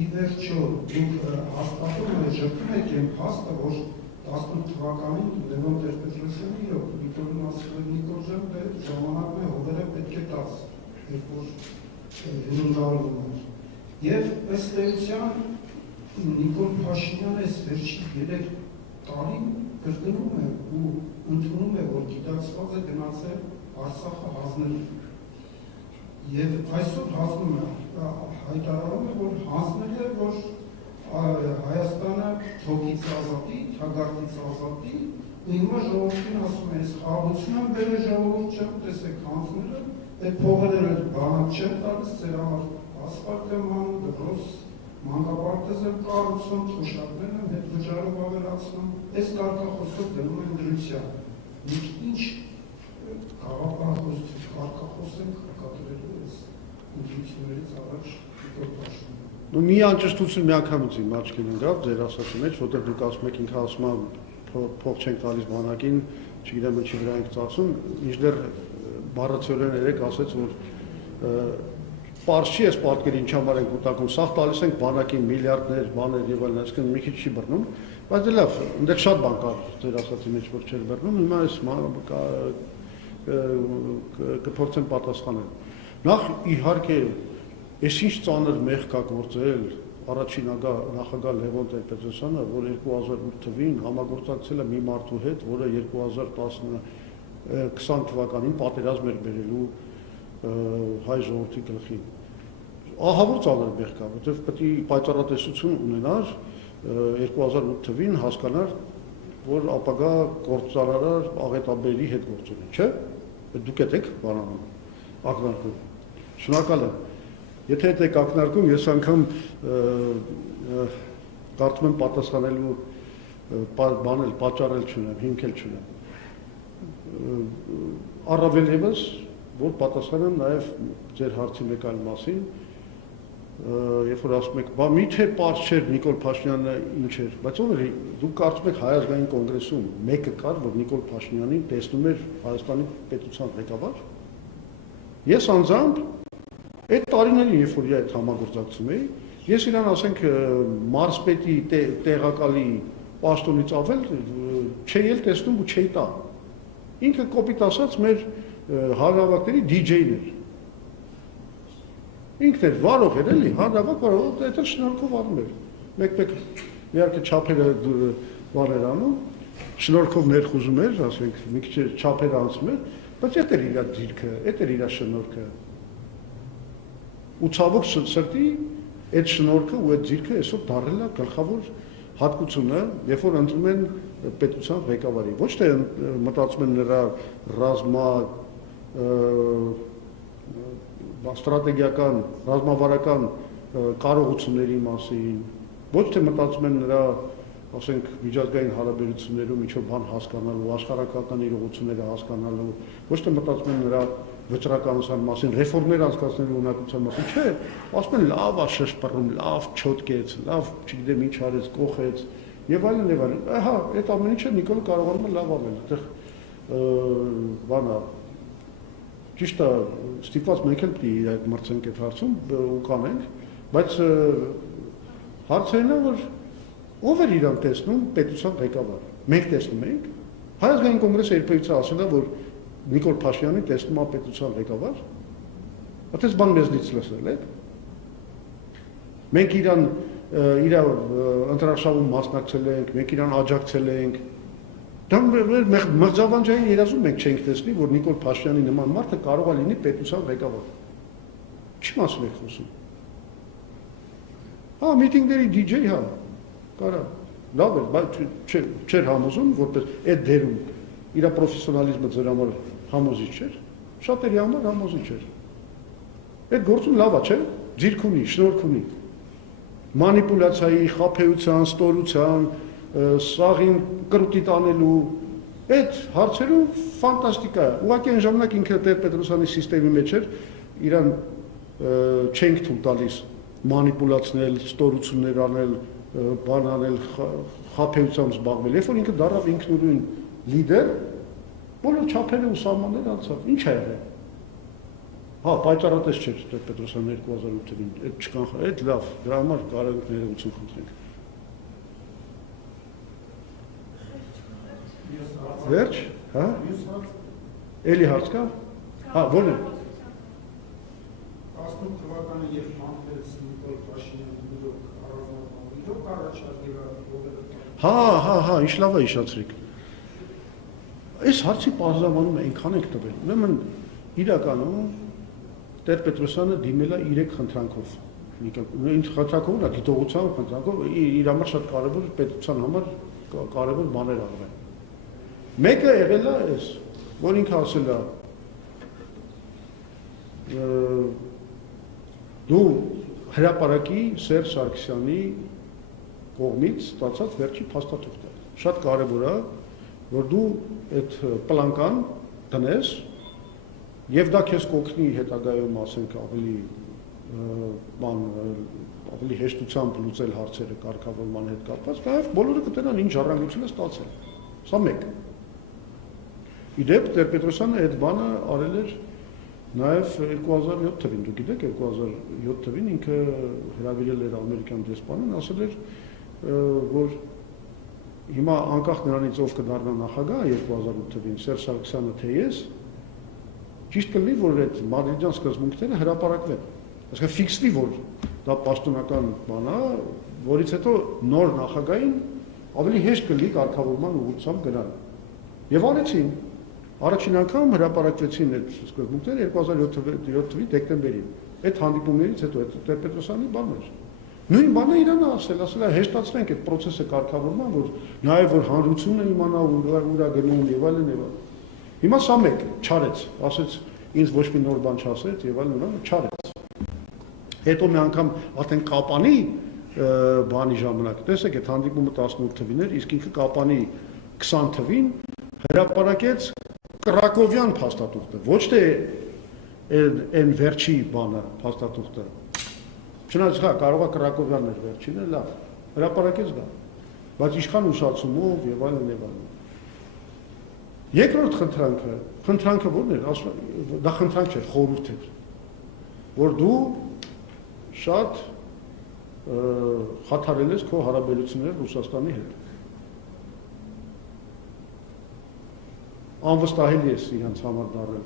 ի վերջո դուք հաստատում եք, ժպտում եք այն փաստը, որ 18 թվականին Լևոն Տեր-Պետրոսյանը իրոք Վիկտորին ասել է Նիկոլ ջան, դե ժամանակն է հողերը պետք է տաս, երբ որ հննդարվում էր։ Եվ ըստ էության Նիկոլ Փաշինյանը այս վերջի 3 տարին կրկնում է ու ընդունում է, որ գիտակցված է գնացել Արցախը հանձնելու։ Եվ այսօր հանձնում է, հայտարարում է, որ հանձնել է, որ Հայաստանը թոքից ազատի, թագարտից ազատի, ու հիմա ժողովրդին ասում է, այս խաղաղությունը բերել ժողովուրդ չեմ, տեսեք հանձնելը, այդ փողերը բանակ չեմ տալիս, ծեր համար ասպարտ եմ անում, դրոս մանկապարտեզ եմ կառուցում, թոշակներ եմ, հետ վճարով ավելացնում, այս կարգախոսով դնում են դրության։ Մենք ինչ կարգախոս ենք կատարելու այս ընդրություններից առաջ Նիկոլ Փաշինյանը։ Մի անճշտություն մի անգամից իմ աչքին ընկավ ձեր ասածի մեջ, որտեղ դուք ասում եք ինքը ասում է փող չենք տալիս բանակին, չգիտեմ ինչի վրա ենք ծախսում, մինչդեռ բառացիորեն երեք ասեց, որ պարզ չի այս պատկերը ինչ համար ենք ուտակում, սաղ տալիս ենք բանակին միլիարդներ, բաներ եւ այլն, այսինքն մի քիչ չի բռնում, բայց դե լավ, այնտեղ շատ բան կա ձեր ասածի մեջ, որ չէր բռնում, հիմա այս կփորձեմ պատասխանել։ Նախ իհարկե Ես ինչ ծանր մեղք կա գործել առաջին նախագահ Լևոն Տեր-Պետրոսյանը, որ 2008 թվականին համագործակցել է մի մարդու հետ, որը 2020 թվականին պատերազմ էր բերելու հայ ժողովրդի գլխին։ Ահավոր ծանր մեղք կա, որովհետև պետք է պայծառատեսություն ունենար 2008 թվականին հասկանար, որ ապագա գործարար աղետաբերի հետ գործ ունի, չէ՞։ Դուք եք բանանում, ակնարկում։ Շնորհակալ եմ։ Եթե այդ եք ակնարկում, ես անգամ կարծում եմ պատասխանելու բանել, պատճառել չունեմ, հիմքել չունեմ։ Առավել ևս, որ պատասխանեմ նաև ձեր հարցի մեկ այլ մասին, երբ որ ասում եք, բա միթե պարզ չէր Նիկոլ Փաշինյանը ինչ էր, բայց ով էր, դուք կարծում եք Հայ ազգային կոնգրեսում մեկը կար, որ Նիկոլ Փաշինյանին տեսնում էր Հայաստանի պետության ղեկավար։ Ես անձամբ այդ տարիներին, երբ որ այդ համագործակցում էի, ես իրան ասենք մարզպետի տեղակալի պաշտոնից ավել չէի էլ տեսնում ու չէի տա։ Ինքը կոպիտ ասած մեր հանրավակների DJ-ն էր։ Ինքն էր վարող էր էլի, հանրավակ վարող, դա էլ շնորհքով անում էր։ Մեկ-մեկ իհարկե չափերը բաներ անում, շնորհքով ներխուժում էր, ասենք, մի քիչ չափեր անցում էր, բայց դա էր իր դիրքը, դա էր իր շնորհքը։ Ու ցավոք սրտի այդ շնորհքը ու այդ ձիրքը այսօր դառել է գլխավոր հատկությունը, երբ որ ընտրում են պետության ղեկավարի։ Ոչ թե մտածում են նրա ռազմավարական կարողությունների մասին, ոչ թե մտածում են նրա, ասենք, միջազգային հարաբերություններում ինչ-որ բան հասկանալու, աշխարհակական իրողությունները հասկանալու, ոչ թե մտածում են նրա վճռականության մասին, ռեֆորմներ անցկացնելու ունակության մասին, չէ, ասում են լավ է շշպռում, լավ չոտկեց, լավ, չգիտեմ ինչ արեց, կոխեց, եւ այլն եւ այլն։ Ահա, այդ ամեն ինչը Նիկոլը կարողանում է լավ անել, այդտեղ բանա ճիշտ է, ստիպված մենք էլ պիտի այդ մրցենք այդ հարցում ու կանենք, բայց հարցերն է, որ ով էր իրան տեսնում պետության ղեկավար։ Մենք տեսնում ենք, Հայ ազգային կոնգրեսը երբևիցե ասել է, որ Նիկոլ Փաշինյանը տեսնում է պետության ղեկավար, այդպես բան մեզնից լսել եք։ Մենք իրան իր ընտրաշավում մասնակցել ենք, մենք իրան աջակցել ենք։ Դա մղձավանջային երազում մենք չենք տեսնի, որ Նիկոլ Փաշինյանի նման մարդը կարող է լինի պետության ղեկավար։ Չի մասում եք խոսում։ Հա, միտինգների DJ, հա, կարա, լավ էր, բայց չէր համոզում, որպես այդ դերում իր պրոֆեսիոնալիզմը ձեր համար համոզիչ չէր, շատերի համար համոզիչ չէր։ Այդ գործում լավ է, չէ՞, ձիրք ունի, շնորհք ունի։ Մանիպուլյացիայի, խաբեության, ստորության, սաղին կրուտի տանելու, այդ հարցերում ֆանտաստիկա է։ Ուղղակի այն ժամանակ ինքը Տեր-Պետրոսյանի սիստեմի մեջ էր, իրան չենք թույլ տալիս մանիպուլացնել, ստորություններ անել, բան անել, խաբեությամբ զբաղվել։ Երբ որ ինքը դառավ ինքնուրույն լիդեր, բոլոր չափերը ու սահմանները անցավ։ Ինչ է եղել։ Հա, պայծառատես չէր Տեր-Պետրոսյանը 2008 թվականին, այդ չկան, այդ լավ, դրա համար կարող ենք ներողություն խնդրենք։ Վերջ, հա։ Էլի հարց կա։ Հա, ո՞րն է։ 18 թվականը երբ մաքրեց Նիկոլ Փաշինյանը իրոք առանձնացավ, իրոք առաջարկել Հա, ինչ լավ է հիշեցրիք։ Այս հարցի պարզաբանում այնքան ենք տվել։ Ուրեմն իրականում Տեր-Պետրոսյանը դիմել է 3 խնդրանքով։ Ինչ խնդրանքով, դիտողությամբ խնդրանքով, իր համար շատ կարևոր պետության համար կարևոր բաներ արվել։ Մեկը եղել է այս, որ ինքը ասել է դու հրապարակի Սերժ Սարգսյանի կողմից ստացած վերջի փաստաթուղթը։ Շատ կարևոր է, որ դու այդ պլանկան տնես եւ դա քեզ կօգնի հետագայում, ասենք, ավելի հեշտությամբ լուծել հարցերը կարգավորման հետ կապված, նաեւ բոլորը կտենան ինչ ժառանգություն է ստացել։ Սա մեկ։ Իդեպ Տեր-Պետրոսյանը այդ բանը արել էր նաև 2007 թվականին, դուք գիտեք, 2007 թվականին ինքը հրավիրել էր ամերիկյան դեսպանին, ասել էր, որ հիմա անկախ նրանից ով կդառնա նախագահ 2008 թվականին, Սերժ Սարգսյանը թե ես, ճիշտ կլինի, որ այդ մադրիդյան սկզբունքները հրապարակվեն։ Այսինքն ֆիքսվի, որ դա պաշտոնական բան է, որից հետո նոր նախագահին ավելի հեշտ կլինի կարգավորման ուղղությամբ գնալ։ Եվ արեցին։ Առաջին անգամ հրապարակվեցին այդ սկզբունքները 2007 թվականի դեկտեմբերին։ Այդ հանդիպումներից հետո այդ Տեր-Պետրոսյանի բանն էր։ Նույն բանը իրան ասել է հեշտացնենք այդ process-ը կարգավորման, որ նաև որ հանրությունը իմանա ուրա գնում եւ այլն եւ այլն։ Հիմա սա մեկ չարեց, ասեց ինձ ոչ մի նոր բան չասեց եւ այլն, չարեց։ Հետո մի անգամ արդեն կապանի բանի ժամանակ, տեսեք, այդ հանդիպումը 18 թվին էր, իսկ ինքը կապանի 20 թվին հրապարակեց Կրակովյան փաստաթուղթը, ոչ թե այն վերջի բանը փաստաթուղթը։ Չնայած հա կարող է Կրակովյանն էր վերջինը, լավ, հրապարակեց դա, բայց ինչքան ուշացումով եւ այլն եւ այլն։ Երկրորդ խնդրանքը ո՞րն էր, դա խնդրանք չէր, խորհուրդ էր, որ դու շատ խաթարել ես քո հարաբերությունները Ռուսաստանի հետ։ Անվստահելի ես իրենց համար դառել։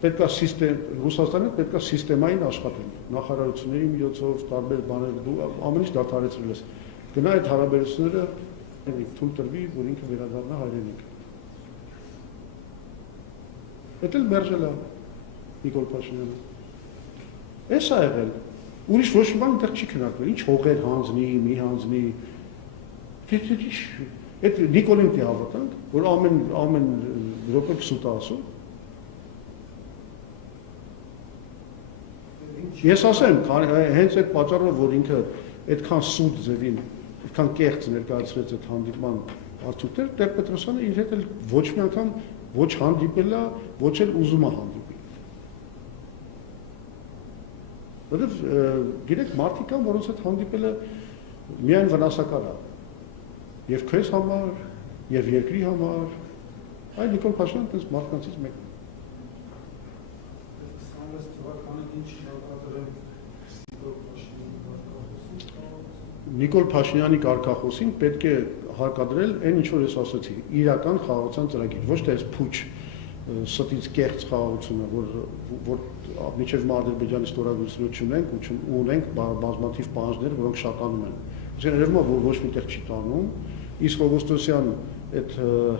Պետք է Ռուսաստանը պետք է սիստեմային աշխատել, նախարարությունների միջոցով, տարբեր բաներ, դու ամեն ինչ դադարեցրել ես։ Գնա այդ հարաբերությունները թույլ տրվի, որ ինքը վերադառնա հայրենիք։ Դա էլ մերժել է Նիկոլ Փաշինյանը։ Էս է եղել։ Ուրիշ ոչ մի բան դեռ չի քննարկվել, ինչ հողեր հանձնի, մի հանձնի։ Այդ Նիկոլին պիտի հավատանք, որ ամեն րոպե սուտ է ասում։ Ինչ Ես ասեմ, հենց այդ պատճառով, որ ինքը այդքան սուտ ձևին, այդքան կեղծ ներկայացրեց այդ հանդիպման արդյունքները, Տեր-Պետրոսյանը իր հետ էլ ոչ մի անգամ ոչ հանդիպել է, ոչ էլ ուզում է հանդիպել։ Որովհետև գիտեք, մարդիկ կան, որոնց հետ հանդիպելը միայն վնասակար է։ Եվ քեզ համար, եւ երկրի համար, այ Նիկոլ Փաշինյանը դες մարդկանցից մեկն է։ Նիկոլ Փաշինյանի կարգախոսին պետք է հարկադրել այն ինչ որ ես ասացի, իրական խաղաղության ծրագիր, ոչ թե այս փուչ ստից կեղծ խաղաղությունը, որ միջև Ադրբեջանի ստորագրությունը չունենք ու ունենք բազմաթիվ պահանջներ, որոնք շատանում են։ Այսինքն երևում է, որ ոչ միտեղ չի տանում, իսկ օգոստոսյան այդ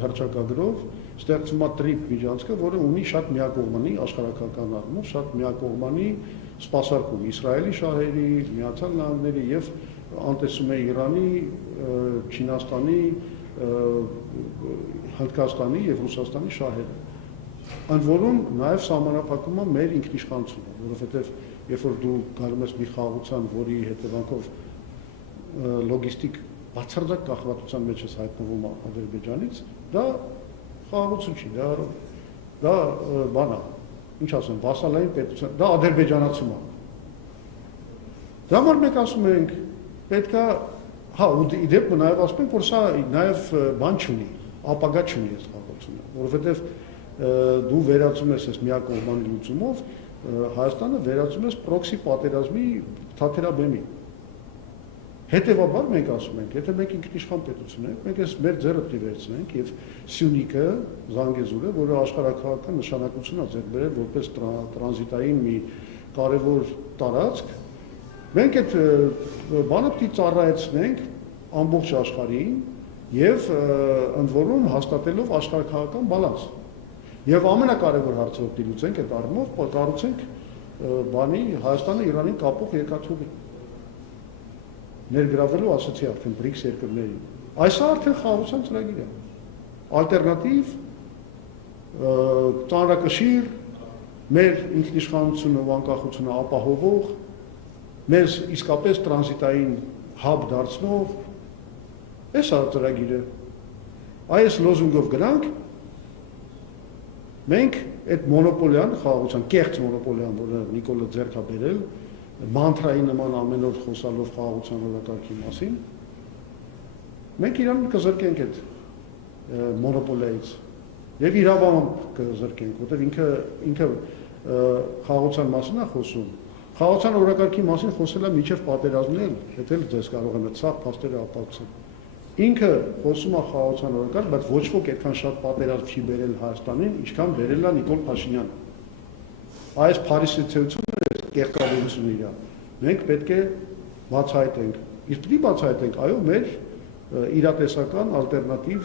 հռչակագրով ստեղծվում է տրիպ միջանցքը, որը ունի շատ միակողմանի աշխարհակական առումով, շատ միակողմանի սպասարկում Իսրայելի շահերի, Միացյալ Նահանգների եւ անտեսում է Իրանի, Չինաստանի, Հնդկաստանի եւ Ռուսաստանի շահերը։ Ընդ որում նաեւ սահմանափակում է մեր ինքնիշխանությունը, որովհետեւ երբ որ դու գալու ես մի խաղաղության, որի հետևանքով լոգիստիկ բացարձակ կախվածության մեջ ես հայտնվում Ադրբեջանից, դա խաղաղություն չի, դա բան է, ինչ ասեմ, վասալային պետություն, դա ադրբեջանացում է։ Դա որ մենք ասում ենք, պետք է, հա, ու իդեպ նաև ասում ենք, որ սա նաև բան չունի, ապագա չունի այս խաղաղությունը, որովհետև դու վերածում ես այս միակողմանի լուծումով, Հայաստանը վերածում ես պրոքսի պատերազմի թաթերաբեմի։ Հետևաբար մենք ասում ենք, եթե մենք ինքնիշխան պետություն ենք, մենք այս մեր ձեռը դիվերցնենք եւ Սյունիքը, Զանգեզուրը, որը աշխարհակահաղական նշանակություն է ձեռք բերել որպես տրանզիտային մի կարևոր տարածք, մենք այդ բանը պիտի ծառայեցնենք ամբողջ աշխարհին եւ ընդ որում հաստատելով աշխարհակահաղական բալանս։ Եվ ամենակարևոր հարցը որ դիլուծենք այդ առումով, կառուցենք բանի Հայաստանը Իրանին կապող երկաթուղի։ Ներգրավելու ասացի արդեն BRICS երկրներին։ Այսա արդեն խաղաղության ծրագիր է։ Ալտերնատիվ ծանրակշիռ մեր ինքնիշխանությունը ու անկախությունը ապահովող, մեր իսկապես տրանզիտային հաբ դարձնող, այս է ծրագիրը։ Այս լոզունգով գնանք, մենք այդ մոնոպոլիան, խաղաղության կեղծ մոնոպոլիան, որը Նիկոլը ձեռք է բերել, մանտրայի նման ամեն օր խոսալով խաղաղության օրակարգի մասին, մենք Իրանին կզրկենք այդ մոնոպոլիայից եւ իրավամբ կզրկենք, որտեղ ինքը խաղաղության մասին է խոսում։ Խաղաղության օրակարգի մասին խոսել է միջև պատերազմն էլ, դա էլ ձեզ կարող եմ այդ սաղ փաստերը ապացուցել։ Ինքը խոսում է խաղաղության օրակարգ, բայց ոչ ոք այդքան շատ պատերազմ չի բերել Հայաստանին, ինչքան բերել է Նիկոլ Փաշինյանը։ Այս փարիսեցիությունը կեղծավորությունը իր։ Մենք պետք է բացահայտենք։ Իսկ պիտի բացահայտենք, այո, մեր իրատեսական ալտերնատիվ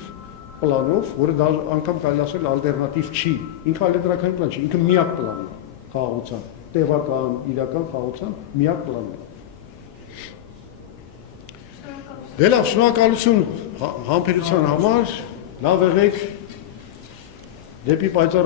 պլանով, որը դա անգամ կարելի ասել ալտերնատիվ չի։ Ինքը ալտերնատիվ պլան չի, ինքը միակ պլան է խաղաղության, տևական, իրական խաղաղության միակ պլանն է։ Դե լավ, շնորհակալություն համբերության համար, լավ եղեք, դեպի պայծառ